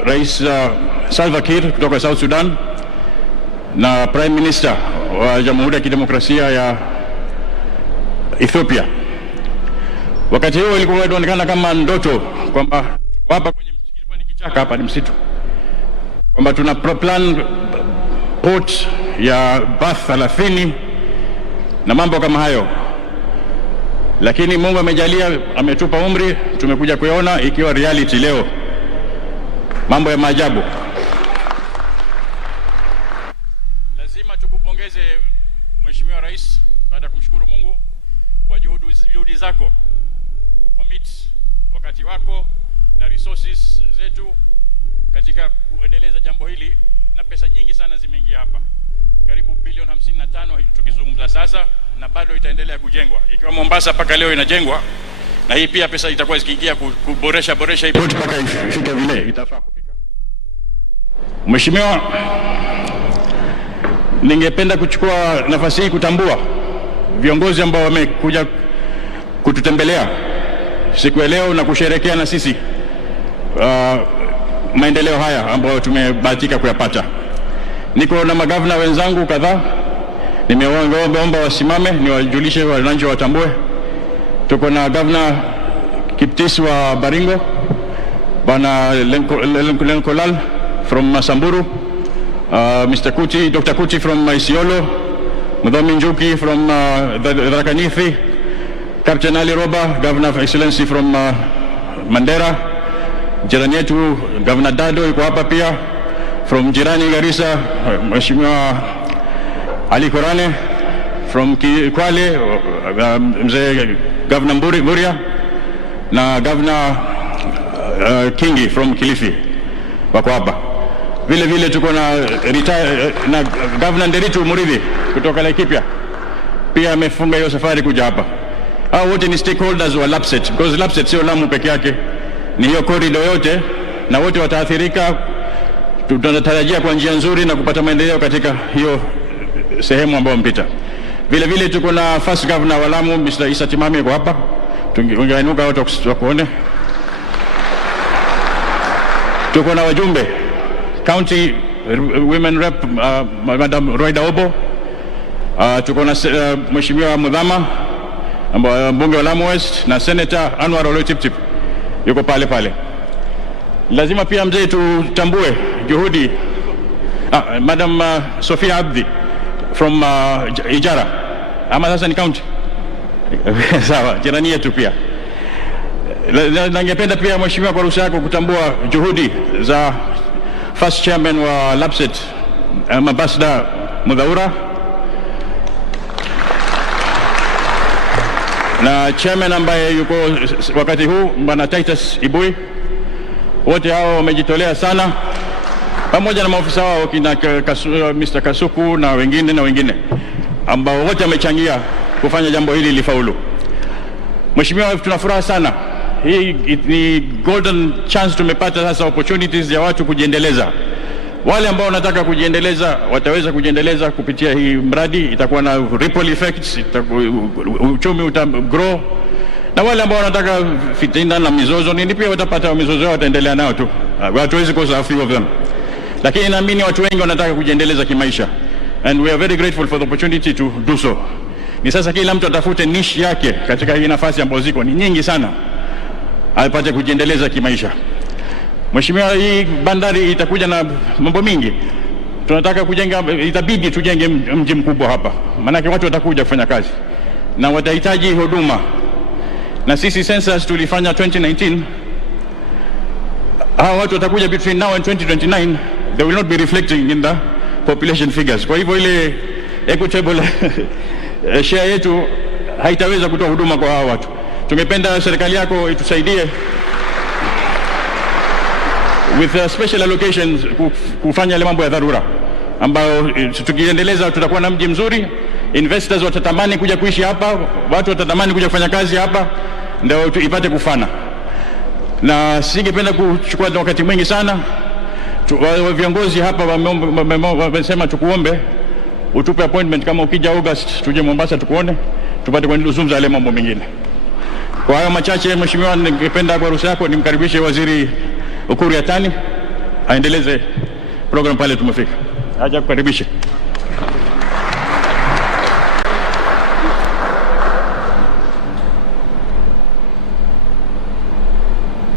Rais Salva Kiir kutoka South Sudan na Prime Minister wa Jamhuri ya Kidemokrasia ya Ethiopia. Wakati huo ilikuwa inaonekana kama ndoto kwamba tuko hapa kwenye kichaka, hapa ni msitu, kwamba tuna plan port ya bath 30 na mambo kama hayo. Lakini Mungu amejalia, ametupa umri, tumekuja kuiona ikiwa reality leo. Mambo ya maajabu. Lazima tukupongeze Mheshimiwa Rais, baada ya kumshukuru Mungu kwa juhudi zako kucommit wakati wako na resources zetu katika kuendeleza jambo hili, na pesa nyingi sana zimeingia hapa. Karibu bilioni 55 tukizungumza sasa, na bado itaendelea kujengwa. Ikiwa Mombasa paka leo inajengwa, na hii pia pesa itakuwa zikiingia kuboresha hii port paka ifike vile itafaa kufika. Mheshimiwa, ningependa kuchukua nafasi hii kutambua viongozi ambao wamekuja kututembelea siku ya leo na kusherehekea na sisi maendeleo haya ambayo tumebahatika kuyapata. Niko na magavana wenzangu kadhaa, nimeomba wasimame niwajulishe wananchi watambue. Tuko na Governor Kiptis wa Baringo, Bwana Lenkolal from Samburu, Mr. Kuti, Dr. Kuti from Isiolo, Mudhomi Njuki from Tharaka-Nithi, Captain Ali Roba, Governor of Excellency from Mandera, jirani yetu Governor Dado yuko hapa pia, from jirani Garissa, Mheshimiwa Ali Korane, from Kwale, Mzee Governor Mburia, na Governor Kingi from Kilifi wako hapa. Vile vile tuko na Governor Nderitu Muridhi kutoka Laikipia, pia amefunga hiyo safari kuja hapa. Hao wote ni stakeholders wa Lapset, because Lapset sio Lamu peke yake, ni hiyo corridor yote, na wote wataathirika. Tunatarajia kwa njia nzuri na kupata maendeleo katika hiyo sehemu ambayo mpita. Vile vile tuko na first governor wa Lamu, Mr. Isa Timami yuko hapa. Tungeinuka wote wakuone. Tuko na wajumbe County Women Rep Madam Roida Obo. Tuko na Mheshimiwa Mudhama mbunge wa Lamu West, na Senator Anwar Oloitiptip yuko pale pale. Lazima pia mzee tutambue juhudi Madam Sofia Abdi from Ijara, ama sasa ni county sawa, jirani yetu pia. Ningependa pia Mheshimiwa, kwa ruhusa yako, kutambua juhudi za first chairman wa Lapset Ambassador Mudhaura, na chairman ambaye yuko wakati huu Bwana Titus Ibui. Wote hao wamejitolea sana, pamoja na maofisa wao kina Mr. Kasuku na wengine ambao wote wamechangia kufanya jambo hili lifaulu. Mheshimiwa, tunafuraha sana. Hii ni golden chance tumepata sasa, opportunities ya watu kujiendeleza. Wale ambao wanataka kujiendeleza wataweza kujiendeleza kupitia hii mradi, itakuwa na ripple effects, uchumi utagrow. Na wale ambao wanataka fitina na mizozo nini pia watapata mizozo yao, wataendelea nao tu. Hatuwezi kosa a few of them. Lakini naamini watu wengi wanataka kujiendeleza kimaisha, and we are very grateful for the opportunity to do so. Ni sasa kila mtu atafute niche yake katika hii nafasi ambazo ziko ni nyingi sana, apate kujiendeleza kimaisha. Mheshimiwa, hii bandari itakuja na mambo mingi. Tunataka kujenga, itabidi tujenge mji mkubwa hapa, maana watu watakuja kufanya kazi na watahitaji huduma. Na sisi census tulifanya 2019, hao watu watakuja between now and 2029, they will not be reflecting in the population figures. Kwa hivyo ile equitable share yetu haitaweza kutoa huduma kwa hao watu. Tungependa serikali yako itusaidie with special allocations kufanya ile mambo ya dharura ambayo tukiendeleza tutakuwa na mji mzuri. Investors watatamani kuja kuishi hapa, watu watatamani kuja kufanya kazi hapa, ndio ipate kufana. Na singependa kuchukua wakati mwingi sana. Viongozi hapa wamesema tukuombe utupe appointment, kama ukija August tuje Mombasa tukuone, tupate kuzungumza yale mambo mengine. Kwa hayo machache, Mheshimiwa, ningependa kwa ruhusa yako nimkaribishe Waziri Ukur Yatani aendeleze program pale tumefika. Aje kukaribisha.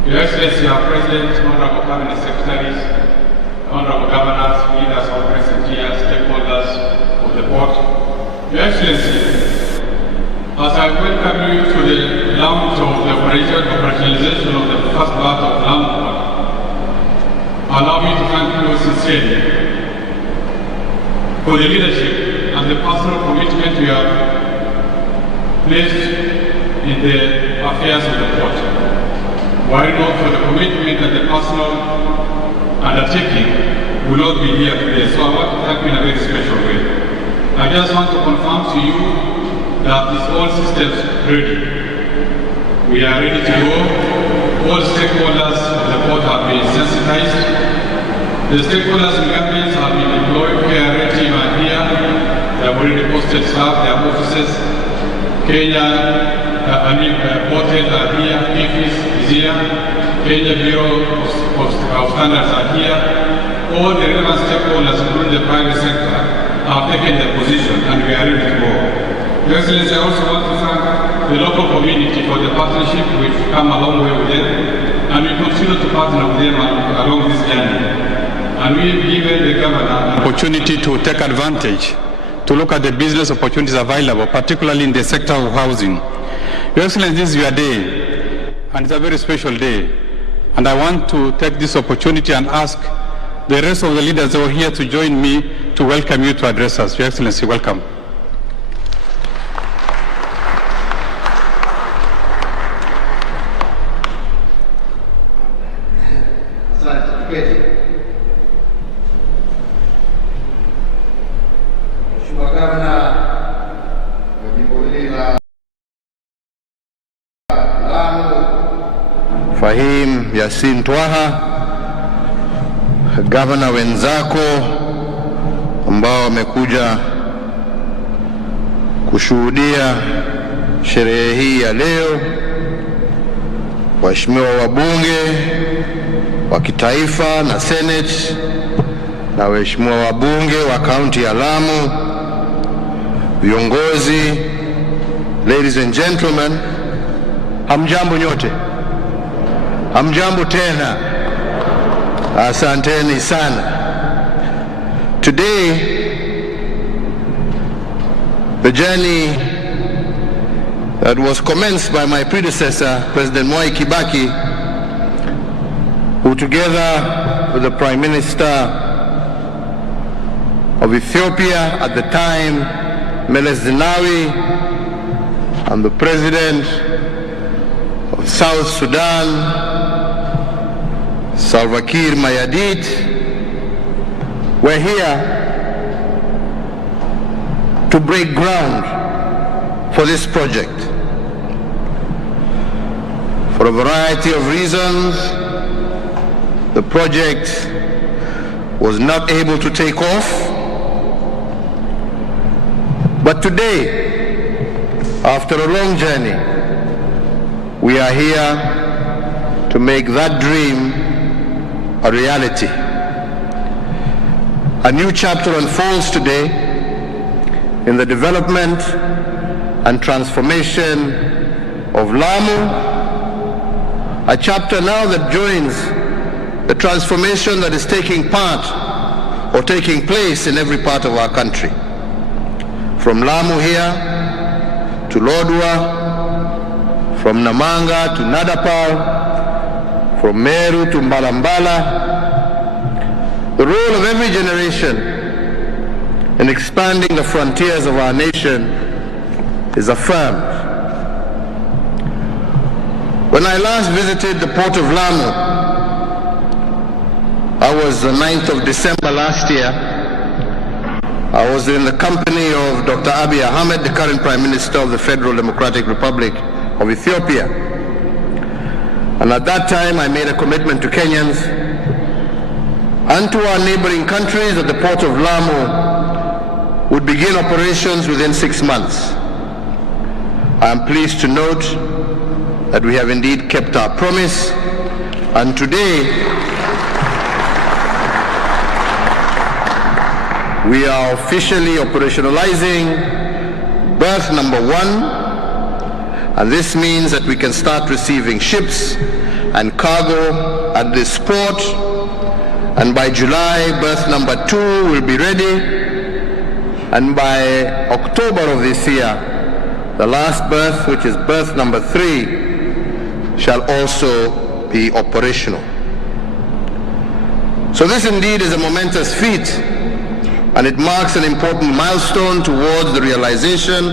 Your Excellency, our President, Honorable Cabinet Secretaries, Honorable Governors, leaders of present here, stakeholders of the port. Your Excellency, as I welcome you to the launch of the operationalization of the first part of Lamu Port, allow me to thank you sincerely for the leadership and the personal commitment you have placed in the affairs of the port. Were it not for the commitment and the personal undertaking, we will not be here today. So I want to thank you in a very special way. I just want to confirm to you that it's all systems ready. We are ready to go. All stakeholders of the port have been sensitized. The stakeholders and governments have been employed. KRA team are here. They have already posted staff, their offices. Kenya, ported are here. KIFIS is here. Kenya Bureau of Standards are here. All the relevant stakeholders, including the private sector, have taken their position and we are ready to go. Your Excellency, I also want to thank the local community for the partnership. We've come a long way with them and we continue to partner with them along this journey. And we've given the governor an opportunity to take advantage, to look at the business opportunities available, particularly in the sector of housing. Your Excellency, this is your day, and it's a very special day. And I want to take this opportunity and ask the rest of the leaders who are here to join me to welcome you to address us. Your Excellency, welcome. Yasin Twaha, gavana wenzako ambao wamekuja kushuhudia sherehe hii ya leo, waheshimiwa wabunge wa kitaifa na Senate na waheshimiwa wabunge wa kaunti ya Lamu, viongozi, ladies and gentlemen, hamjambo nyote. Hamjambo tena. Asanteni sana. Today, the journey that was commenced by my predecessor, President Mwai Kibaki, who together with the Prime Minister of Ethiopia at the time, Meles Zenawi, and the President of South Sudan, Salva Kiir Mayardit, we're here to break ground for this project. For a variety of reasons, the project was not able to take off. But today, after a long journey, we are here to make that dream a reality. A new chapter unfolds today in the development and transformation of Lamu, a chapter now that joins the transformation that is taking part or taking place in every part of our country. From Lamu here to Lodwar, from Namanga to Nadapal, from Meru to Mbalambala. The role of every generation in expanding the frontiers of our nation is affirmed. When I last visited the port of Lamu, I was the 9th of December last year. I was in the company of Dr. Abiy Ahmed, the current Prime Minister of the Federal Democratic Republic of Ethiopia. And at that time, I made a commitment to Kenyans and to our neighboring countries that the port of Lamu would begin operations within 6 months. I am pleased to note that we have indeed kept our promise, and today we are officially operationalizing berth number 1, and this means that we can start receiving ships and cargo at this port, and by July, berth number 2 will be ready, and by October of this year, the last berth, which is berth number 3, shall also be operational. So this indeed is a momentous feat, and it marks an important milestone towards the realization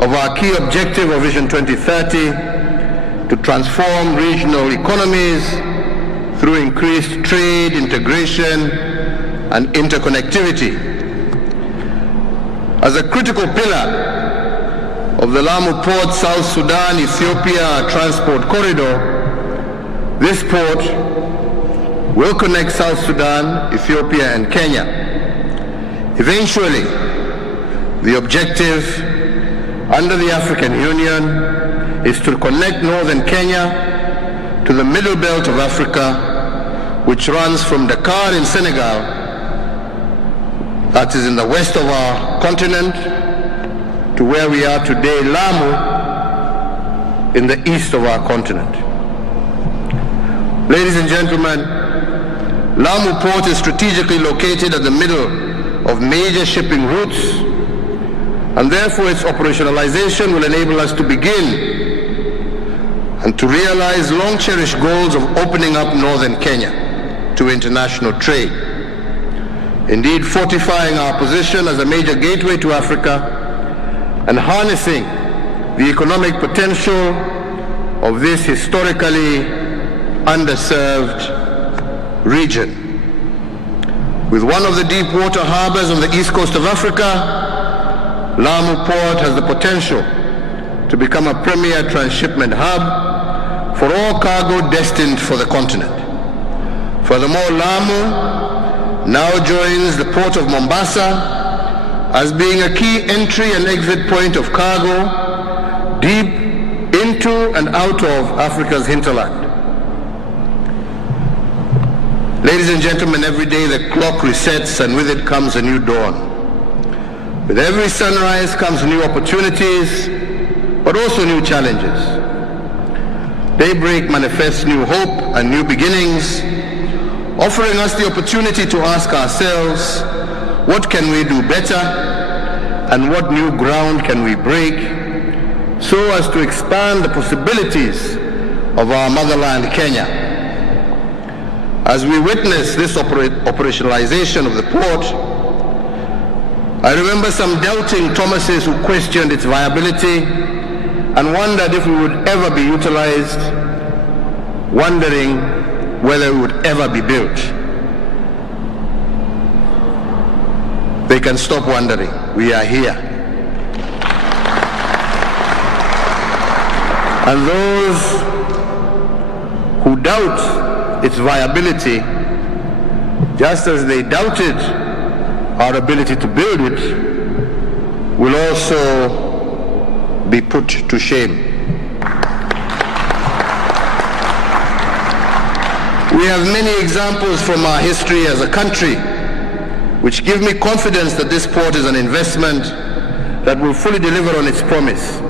of our key objective of Vision 2030 to transform regional economies through increased trade, integration, and interconnectivity. As a critical pillar of the Lamu Port South Sudan Ethiopia transport corridor, this port will connect South Sudan, Ethiopia, and Kenya. Eventually, the objective under the African Union is to connect northern Kenya to the middle belt of Africa, which runs from Dakar in Senegal, that is in the west of our continent, to where we are today, Lamu, in the east of our continent. Ladies and gentlemen, Lamu Port is strategically located at the middle of major shipping routes, and therefore its operationalization will enable us to begin and to realize long-cherished goals of opening up northern Kenya to international trade. Indeed, fortifying our position as a major gateway to Africa and harnessing the economic potential of this historically underserved region. With one of the deep water harbors on the east coast of Africa, Lamu Port has the potential to become a premier transshipment hub for all cargo destined for the continent. Furthermore, Lamu now joins the port of Mombasa as being a key entry and exit point of cargo deep into and out of Africa's hinterland. Ladies and gentlemen, every day the clock resets and with it comes a new dawn. With every sunrise comes new opportunities, but also new challenges. Daybreak manifests new hope and new beginnings, offering us the opportunity to ask ourselves, what can we do better and what new ground can we break so as to expand the possibilities of our motherland, Kenya. As we witness this operationalization of the port, I remember some doubting Thomases who questioned its viability and wondered if we would ever be utilized, wondering whether it would ever be built. They can stop wondering. We are here. And those who doubt its viability, just as they doubted our ability to build it, will also be put to shame. We have many examples from our history as a country which give me confidence that this port is an investment that will fully deliver on its promise.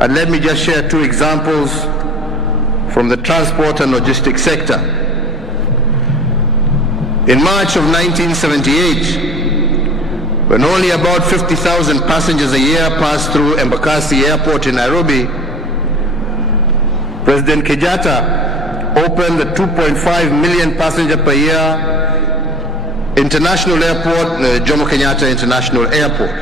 And let me just share two examples from the transport and logistics sector. In March of 1978, when only about 50,000 passengers a year passed through Embakasi Airport in Nairobi, President Kenyatta opened the 2.5 million passenger per year international airport, the Jomo Kenyatta International Airport.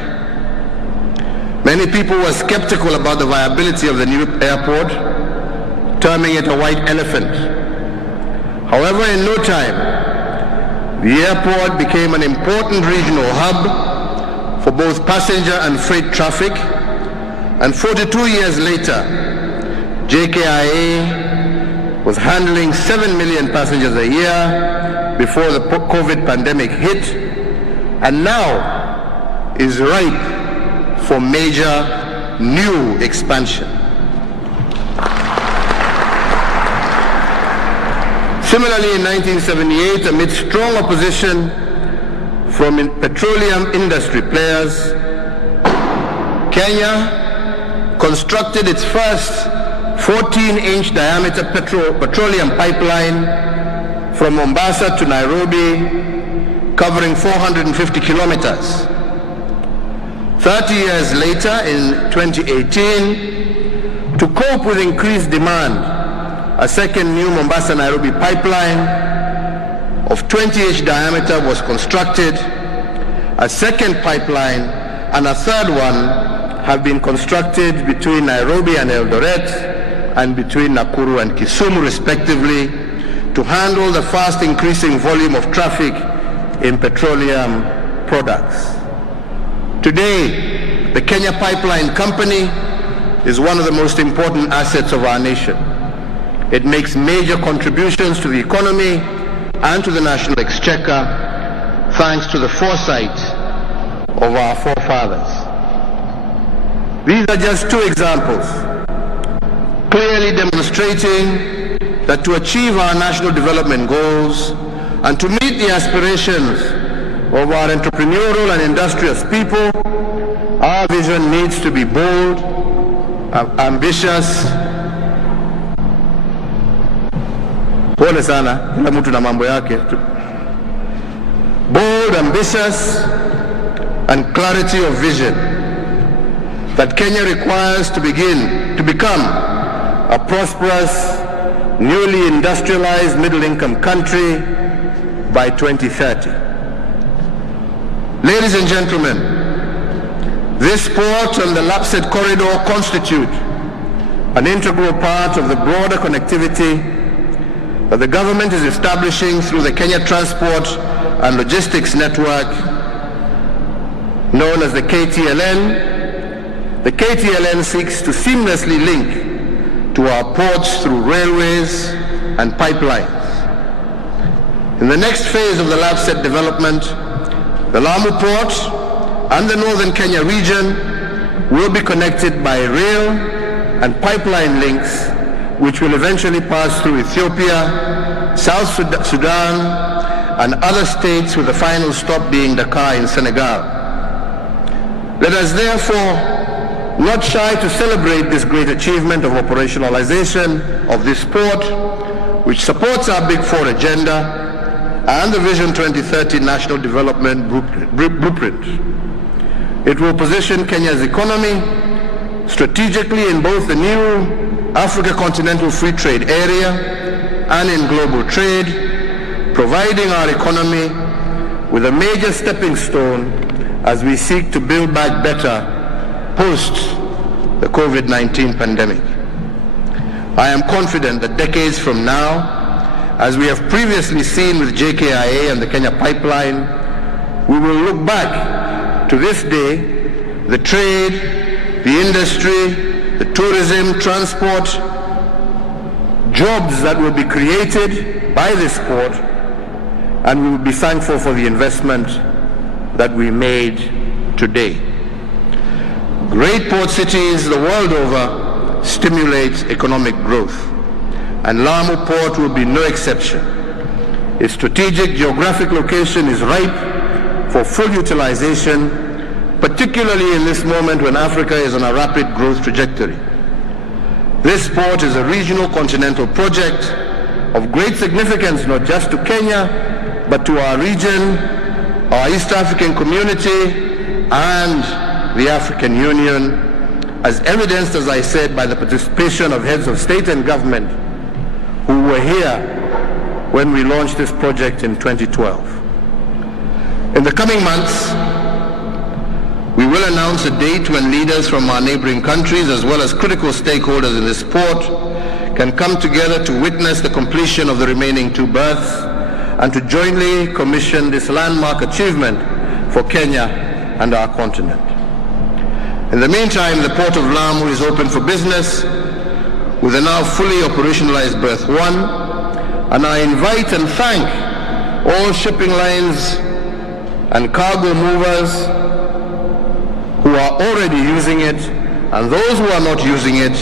Many people were skeptical about the viability of the new airport, terming it a white elephant. However, in no time, the airport became an important regional hub for both passenger and freight traffic, and 42 years later, JKIA was handling 7 million passengers a year before the COVID pandemic hit, and now is ripe for major new expansion. Similarly, in 1978, amid strong opposition from petroleum industry players. Kenya constructed its first 14-inch diameter petroleum pipeline from Mombasa to Nairobi, covering 450 kilometers. 30 years later, in 2018, to cope with increased demand, a second new Mombasa-Nairobi pipeline of 20-inch diameter was constructed. A second pipeline and a third one have been constructed between Nairobi and Eldoret and between Nakuru and Kisumu, respectively, to handle the fast increasing volume of traffic in petroleum products. Today, the Kenya Pipeline Company is one of the most important assets of our nation. It makes major contributions to the economy and to the national exchequer, thanks to the foresight of our forefathers. These are just two examples, clearly demonstrating that to achieve our national development goals and to meet the aspirations of our entrepreneurial and industrious people, our vision needs to be bold, ambitious. Pole sana, kila mtu na mambo yake. Bold, ambitious, and clarity of vision that Kenya requires to become a prosperous, newly industrialized middle-income country by 2030. Ladies and gentlemen, this port and the Lapsset corridor constitute an integral part of the broader connectivity that the government is establishing through the Kenya Transport and Logistics Network, known as the KTLN. The KTLN seeks to seamlessly link to our ports through railways and pipelines. In the next phase of the Lapsset development, the Lamu port and the northern Kenya region will be connected by rail and pipeline links, which will eventually pass through Ethiopia, South Sudan, and other states, with the final stop being Dakar in Senegal. Let us therefore not shy to celebrate this great achievement of operationalization of this port, which supports our Big Four agenda and the Vision 2030 National Development Blueprint. It will position Kenya's economy strategically in both the new Africa Continental Free Trade Area and in global trade, providing our economy with a major stepping stone as we seek to build back better post the COVID-19 pandemic. I am confident that decades from now, as we have previously seen with JKIA and the Kenya Pipeline, we will look back to this day, the trade, the industry, the tourism, transport, jobs that will be created by this port, and we will be thankful for the investment that we made today. Great port cities the world over stimulate economic growth, and Lamu Port will be no exception. Its strategic geographic location is ripe for full utilization, particularly in this moment when Africa is on a rapid growth trajectory. This port is a regional continental project of great significance, not just to Kenya, but to our region, our East African community, and the African Union, as evidenced, as I said, by the participation of heads of state and government who were here when we launched this project in 2012. In the coming months, we will announce a date when leaders from our neighboring countries, as well as critical stakeholders in this port, can come together to witness the completion of the remaining two berths and to jointly commission this landmark achievement for Kenya and our continent. In the meantime, the Port of Lamu is open for business with a now fully operationalized berth 1, and I invite and thank all shipping lines and cargo movers who are already using it and those who are not using it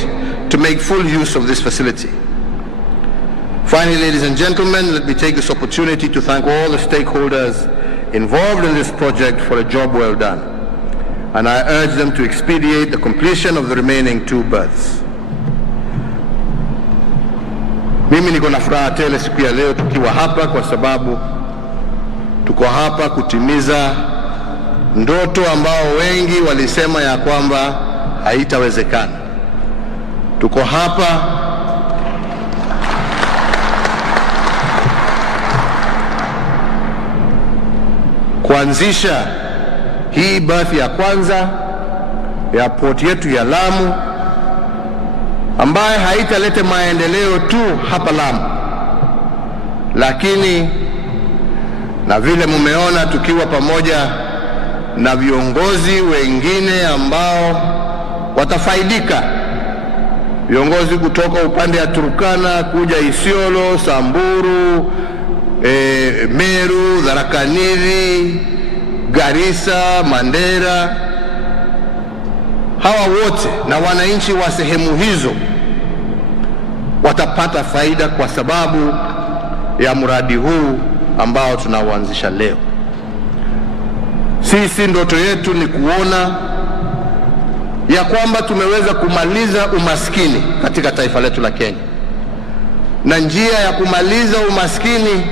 to make full use of this facility. Finally, ladies and gentlemen, let me take this opportunity to thank all the stakeholders involved in this project for a job well done, and I urge them to expedite the completion of the remaining 2 berths. Mimi niko na furaha tele siku ya leo tukiwa hapa, kwa sababu tuko hapa kutimiza ndoto ambao wengi walisema ya kwamba haitawezekana. Tuko hapa kuanzisha hii berth ya kwanza ya port yetu ya Lamu, ambaye haitaleta maendeleo tu hapa Lamu, lakini na vile mumeona tukiwa pamoja na viongozi wengine ambao watafaidika, viongozi kutoka upande ya Turkana kuja Isiolo, Samburu, Meru, Dharakaniri, Garissa, Mandera. Hawa wote na wananchi wa sehemu hizo watapata faida kwa sababu ya mradi huu ambao tunauanzisha leo. Sisi ndoto yetu ni kuona ya kwamba tumeweza kumaliza umaskini katika taifa letu la Kenya, na njia ya kumaliza umaskini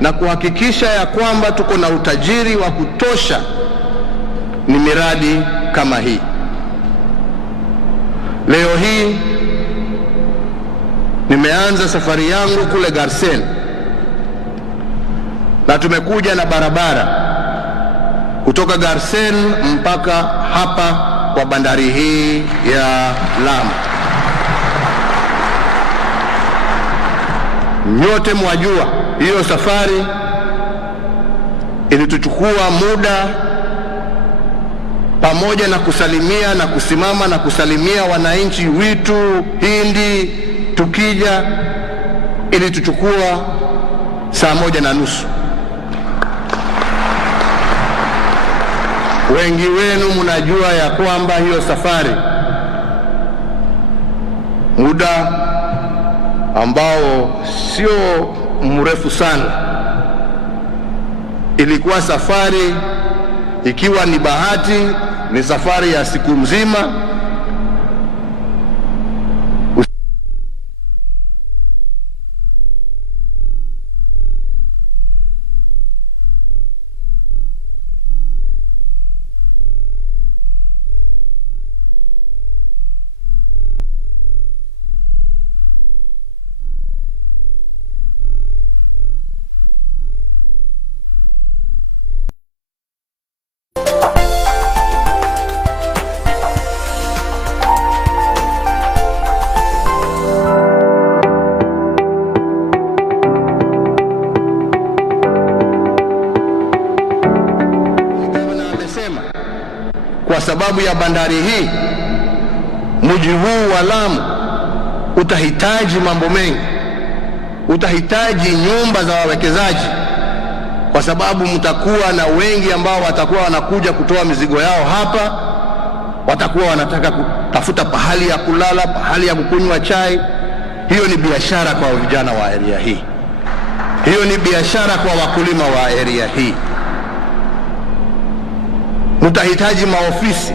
na kuhakikisha ya kwamba tuko na utajiri wa kutosha ni miradi kama hii. Leo hii nimeanza safari yangu kule Garsen, na tumekuja na barabara kutoka Garsen mpaka hapa kwa bandari hii ya Lamu. Nyote mwajua hiyo safari ilituchukua muda, pamoja na kusalimia na kusimama na kusalimia wananchi witu Hindi, tukija ilituchukua saa 1:30. Wengi wenu mnajua ya kwamba hiyo safari, muda ambao sio mrefu sana, ilikuwa safari, ikiwa ni bahati ni safari ya siku mzima. Kwa sababu ya bandari hii, mji huu wa Lamu utahitaji mambo mengi. Utahitaji nyumba za wawekezaji, kwa sababu mtakuwa na wengi ambao watakuwa wanakuja kutoa mizigo yao hapa, watakuwa wanataka kutafuta pahali ya kulala, pahali ya kukunywa chai. Hiyo ni biashara kwa vijana wa area hii. Hiyo ni biashara kwa wakulima wa area hii. Mtahitaji maofisi.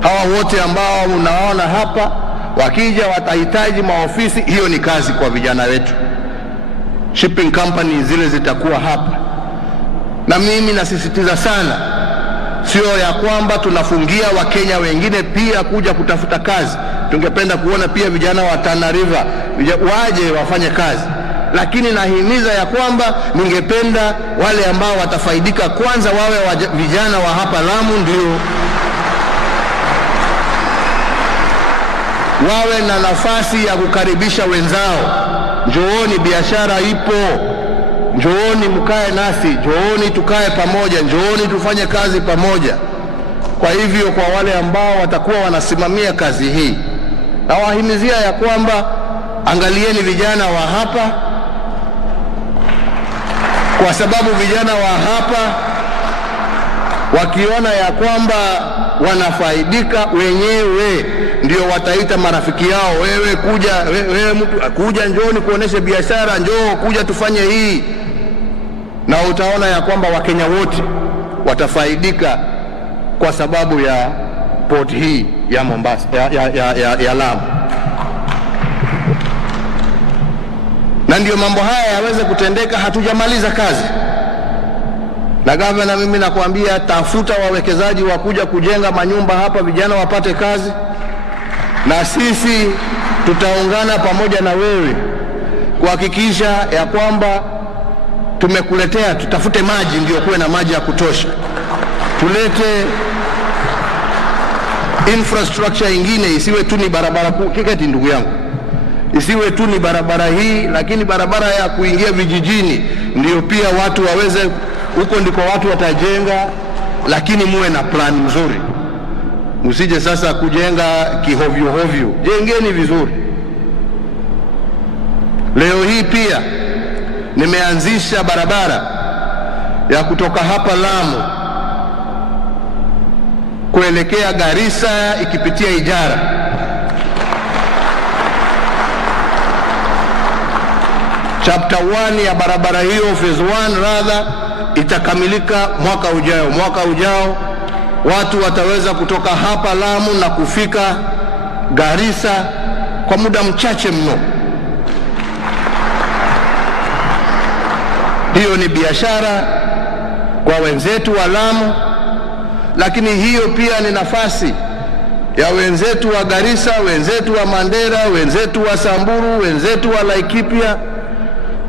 Hawa wote ambao unaona hapa wakija watahitaji maofisi. Hiyo ni kazi kwa vijana wetu. Shipping company zile zitakuwa hapa, na mimi nasisitiza sana, sio ya kwamba tunafungia Wakenya wengine pia kuja kutafuta kazi. Tungependa kuona pia vijana wa Tana River waje wafanye kazi, lakini nahimiza ya kwamba ningependa wale ambao watafaidika kwanza wawe vijana wa hapa Lamu, ndio wawe na nafasi ya kukaribisha wenzao. Njooni, biashara ipo. Njooni mkae nasi, njooni tukae pamoja, njooni tufanye kazi pamoja. Kwa hivyo kwa wale ambao watakuwa wanasimamia kazi hii, nawahimizia ya kwamba angalieni vijana wa hapa, kwa sababu vijana wa hapa wakiona ya kwamba wanafaidika wenyewe, ndio wataita marafiki yao, wewe kuja, wewe mtu kuja, njooni kuoneshe biashara, njoo kuja tufanye hii. na utaona ya kwamba Wakenya wote watafaidika kwa sababu ya port hii ya Mombasa ya Lamu. Na ndio mambo haya yaweze kutendeka, hatujamaliza kazi. Na gavana, mimi nakwambia, tafuta wawekezaji wa kuja kujenga manyumba hapa, vijana wapate kazi, na sisi tutaungana pamoja na wewe kuhakikisha ya kwamba tumekuletea, tutafute maji, ndio kuwe na maji ya kutosha, tulete infrastructure ingine, isiwe tu ni barabara kuu. Kiketi ndugu yangu, isiwe tu ni barabara hii, lakini barabara ya kuingia vijijini ndio pia watu waweze, huko ndiko watu watajenga, lakini muwe na plan mzuri. Msije sasa kujenga kihovyo hovyo, jengeni vizuri. Leo hii pia nimeanzisha barabara ya kutoka hapa Lamu kuelekea Garissa ikipitia Ijara. Chapter 1 ya barabara hiyo, phase 1 rather, itakamilika mwaka ujao. Mwaka ujao watu wataweza kutoka hapa Lamu na kufika Garissa kwa muda mchache mno. Hiyo ni biashara kwa wenzetu wa Lamu, lakini hiyo pia ni nafasi ya wenzetu wa Garissa, wenzetu wa Mandera, wenzetu wa Samburu, wenzetu wa Laikipia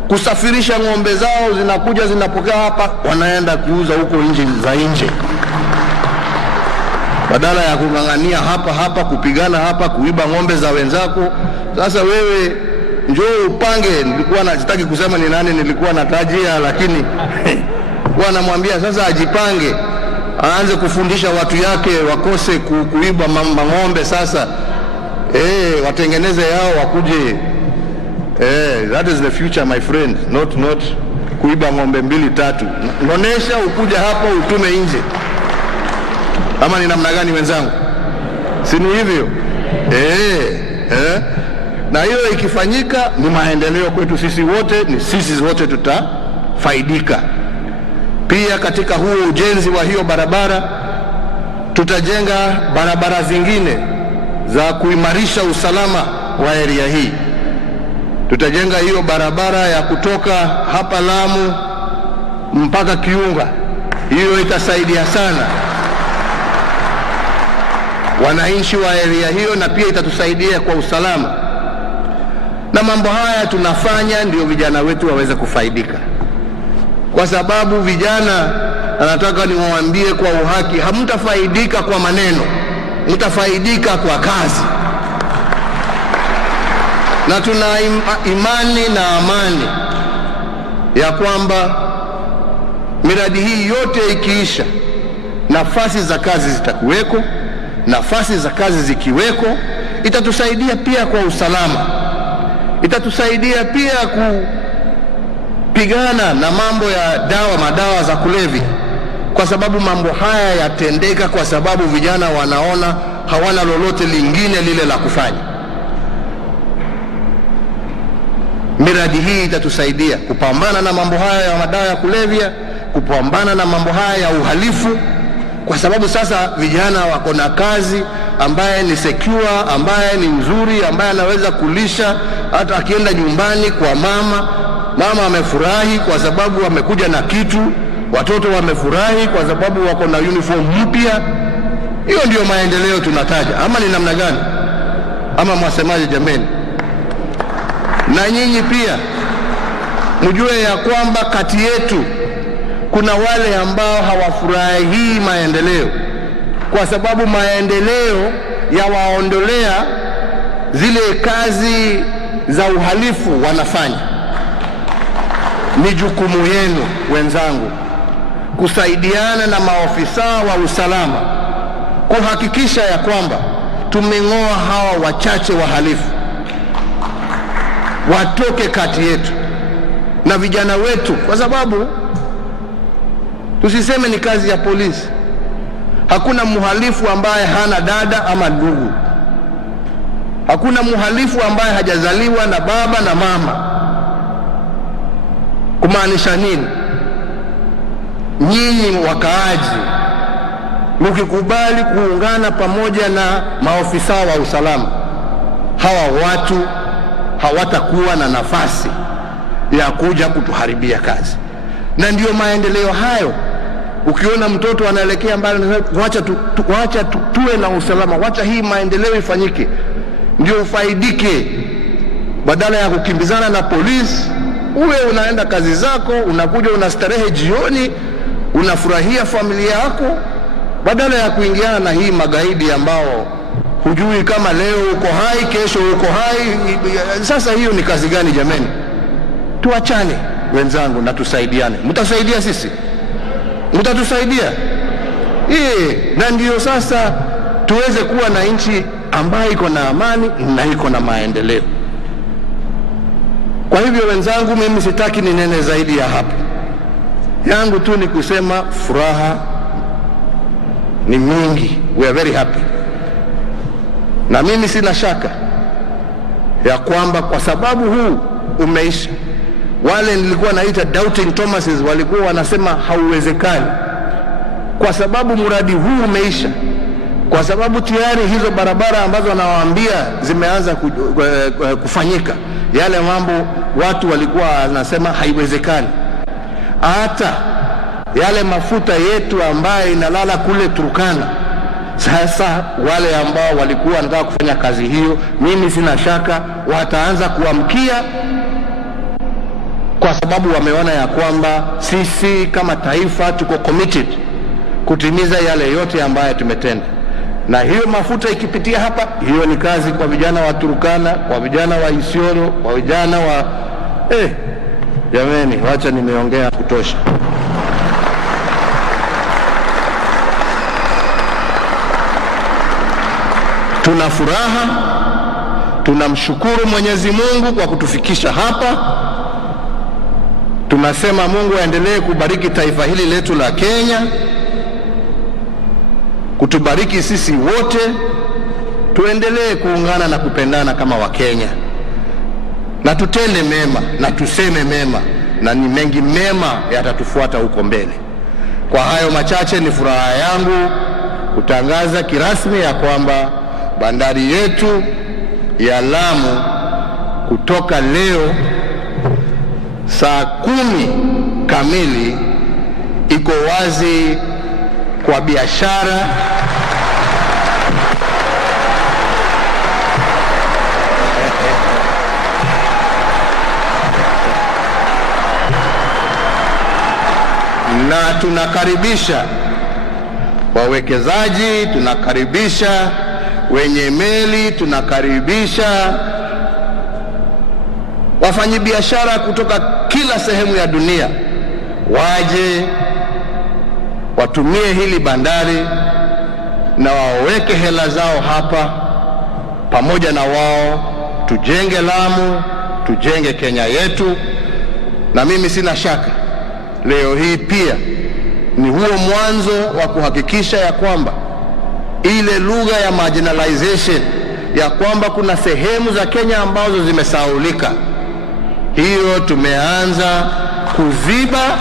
kusafirisha ng'ombe zao, zinakuja zinapokea hapa, wanaenda kuuza huko nje za nje, badala ya kung'ang'ania hapa kupigana hapa, kuiba ng'ombe za wenzako. Sasa wewe njoo upange. Nilikuwa sitaki kusema ni nani nilikuwa natajia, lakini wanamwambia sasa ajipange, aanze kufundisha watu yake wakose kuiba ng'ombe. Sasa watengeneze yao wakuje. That is the future my friend, not kuiba ng'ombe 2-3. Nonesha ukuja hapo utume nje. Ama ni namna gani wenzangu? Si ni hivyo? Na hiyo ikifanyika ni maendeleo kwetu sisi wote, ni sisi wote tutafaidika. Pia katika huo ujenzi wa hiyo barabara tutajenga barabara zingine za kuimarisha usalama wa area hii. Tutajenga hiyo barabara ya kutoka hapa Lamu mpaka Kiunga. Hiyo itasaidia sana wananchi wa area hiyo, na pia itatusaidia kwa usalama. Na mambo haya tunafanya ndio vijana wetu waweze kufaidika, kwa sababu vijana, anataka niwaambie kwa uhaki, hamtafaidika kwa maneno, mtafaidika kwa kazi. Na tuna imani na amani ya kwamba miradi hii yote ikiisha, nafasi za kazi zitakuweko. Nafasi za kazi zikiweko, itatusaidia pia kwa usalama, itatusaidia pia kupigana na mambo ya madawa za kulevya, kwa sababu mambo haya yatendeka kwa sababu vijana wanaona hawana lolote lingine lile la kufanya. Miradi hii itatusaidia kupambana na mambo haya ya madawa ya kulevya, kupambana na mambo haya ya uhalifu, kwa sababu sasa vijana wako na kazi ambaye ni secure, ambaye ni nzuri, ambaye anaweza kulisha. Hata akienda nyumbani kwa mama amefurahi kwa sababu wamekuja na kitu, watoto wamefurahi kwa sababu wako na uniform mpya. Hiyo ndio maendeleo tunataja, ama ni namna gani? Ama mwasemaje jameni? Na nyinyi pia mjue ya kwamba kati yetu kuna wale ambao hawafurahii maendeleo, kwa sababu maendeleo yawaondolea zile kazi za uhalifu wanafanya. Ni jukumu yenu wenzangu kusaidiana na maofisa wa usalama kuhakikisha ya kwamba tumeng'oa hawa wachache wahalifu, watoke kati yetu na vijana wetu, kwa sababu tusiseme ni kazi ya polisi. Hakuna mhalifu ambaye hana dada ama ndugu. Hakuna mhalifu ambaye hajazaliwa na baba na mama. Kumaanisha nini? nyinyi wakaaji mkikubali kuungana pamoja na maofisa wa usalama, hawa watu hawatakuwa na nafasi ya kuja kutuharibia kazi. Na ndio maendeleo hayo. Ukiona mtoto anaelekea mbali, wacha tuwe na usalama, wacha hii maendeleo ifanyike, ndio ufaidike, badala ya kukimbizana na polisi. Uwe unaenda kazi zako, unakuja unastarehe jioni, unafurahia familia yako, badala ya kuingiana na hii magaidi ambao hujui kama leo uko hai, kesho uko hai. Sasa hiyo ni kazi gani jameni? Tuachane wenzangu na tusaidiane. Mtasaidia sisi? Mtatusaidia? Na ndio sasa tuweze kuwa na nchi ambayo iko na amani na iko na maendeleo. Kwa hivyo wenzangu, mimi sitaki ninene zaidi ya hapo. Yangu tu ni kusema furaha ni mingi. We are very happy. Na mimi sina shaka ya kwamba kwa sababu huu umeisha, wale nilikuwa naita doubting Thomases walikuwa wanasema hauwezekani, kwa sababu mradi huu umeisha, kwa sababu tayari hizo barabara ambazo nawaambia zimeanza kufanyika, yale mambo watu walikuwa wanasema haiwezekani. Hata yale mafuta yetu ambayo inalala kule Turkana, sasa wale ambao walikuwa wanataka kufanya kazi hiyo, mimi sina shaka wataanza kuamkia, kwa sababu wameona ya kwamba sisi kama taifa tuko committed kutimiza yale yote ambayo tumetenda. Na hiyo mafuta ikipitia hapa, hiyo ni kazi kwa vijana wa Turkana, kwa vijana wa Isiolo, kwa vijana wa jameni, wacha nimeongea kutosha. Tuna furaha, tunamshukuru Mwenyezi Mungu kwa kutufikisha hapa. Tunasema Mungu aendelee kubariki taifa hili letu la Kenya, kutubariki sisi wote, tuendelee kuungana na kupendana kama Wakenya, na tutende mema na tuseme mema, na ni mengi mema yatatufuata huko mbele. Kwa hayo machache, ni furaha yangu kutangaza kirasmi ya kwamba bandari yetu ya Lamu kutoka leo saa 10 kamili iko wazi kwa biashara na tunakaribisha wawekezaji, tunakaribisha wenye meli, tunakaribisha wafanyabiashara kutoka kila sehemu ya dunia waje watumie hili bandari na waweke hela zao hapa. Pamoja na wao tujenge Lamu, tujenge Kenya yetu. Na mimi sina shaka leo hii pia ni huo mwanzo wa kuhakikisha ya kwamba ile lugha ya marginalization, ya kwamba kuna sehemu za Kenya ambazo zimesahaulika, hiyo tumeanza kuziba.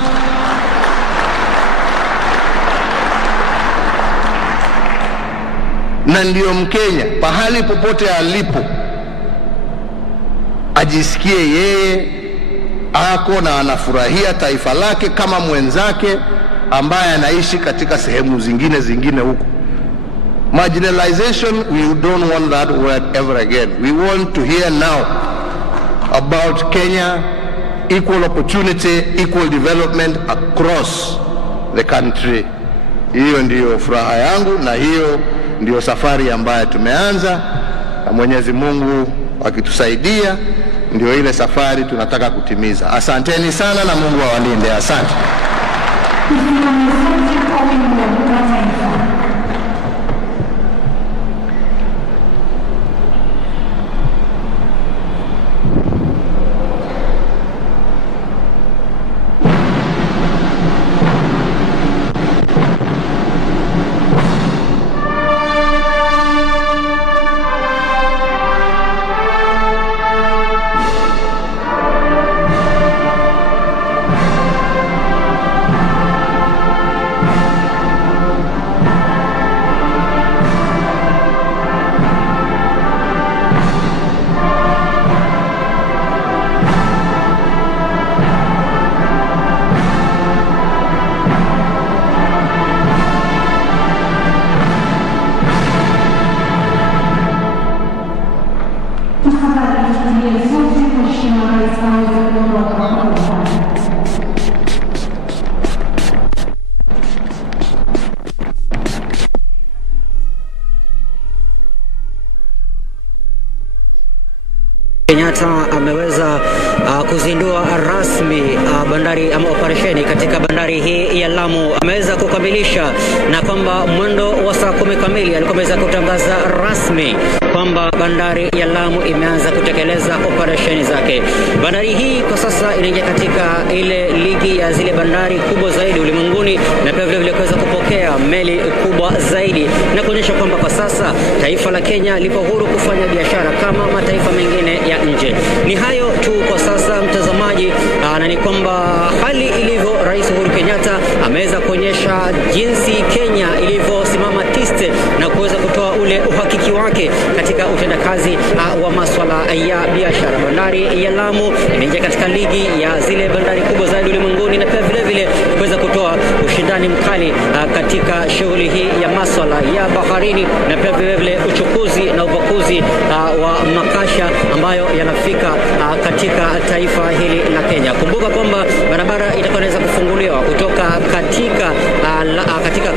Na ndio Mkenya pahali popote alipo ajisikie yeye ako na anafurahia taifa lake kama mwenzake ambaye anaishi katika sehemu zingine huko. Marginalization, we don't want that word ever again. We want to hear now about Kenya, equal opportunity, equal development across the country. Hiyo ndiyo furaha yangu, na hiyo ndiyo safari ambayo tumeanza, na Mwenyezi Mungu akitusaidia ndio ile safari tunataka kutimiza. Asanteni sana na Mungu awalinde. Asante. Kenyatta ameweza kuzindua rasmi bandari ama operesheni katika bandari hii ya Lamu. Ameweza kukamilisha na kwamba mwendo wa saa 10 kamili alikuwa ameweza kutangaza rasmi kwamba bandari ya Lamu imeanza kutekeleza operesheni zake. Bandari hii kwa sasa inaingia katika ile ligi ya zile bandari kubwa zaidi ulimwenguni, na pia vile kuweza kupokea meli kubwa zaidi, na kuonyesha kwamba kwa sasa taifa la Kenya lipo huru kufanya biashara kama mataifa mengine ya nje. Ni hayo tu kwa sasa mtazamaji, na ni kwamba hali ilivyo, Rais Uhuru Kenyatta ameweza kuonyesha jinsi Kenya ilivyosimama tiste na kuweza kutoa ule uhakiki wake katika utendakazi wa masuala ya biashara. Bandari ya Lamu inaingia katika ligi ya zile bandari kubwa zaidi ulimwenguni, na pia vile kuweza kutoa ushindani mkali katika shughuli hii ya masuala ya baharini, na pia vile uchukuzi na upakuzi wa makasha ambayo yanafika katika taifa hili la Kenya. Kumbuka kwamba barabara itakayoweza kufunguliwa kutoka katika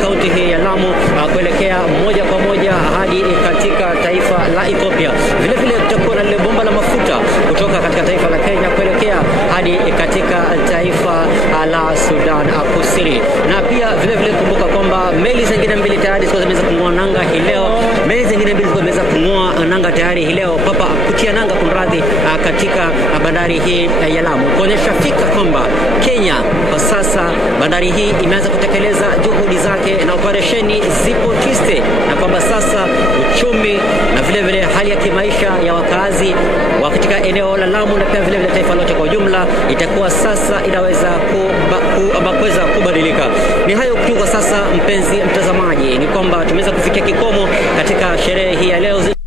kaunti hii ya Lamu kuelekea moja kwa moja hadi katika taifa la Ethiopia. Vile kutakuwa na lile bomba la mafuta kutoka katika taifa la Kenya kuelekea hadi katika taifa la Sudan Kusini. Na pia vile kumbuka kwamba meli zingine mbili tayari zimeweza kung'oa nanga hii leo. Meli zingine mbili zimeweza kung'oa nanga tayari hii leo kutia nanga kunradhi katika bandari hii ya Lamu, kuonyesha fika kwamba Kenya kwa sasa bandari hii imeanza kutekeleza juhudi zake na operesheni zipo tiste, na kwamba sasa uchumi na vile hali ya kimaisha ya wakazi wa katika eneo la Lamu na pia vile taifa lote kwa ujumla itakuwa sasa inaweza kuweza kubadilika. Ni hayo tu kwa sasa, mpenzi mtazamaji, ni kwamba tumeweza kufikia kikomo katika sherehe hii ya leo.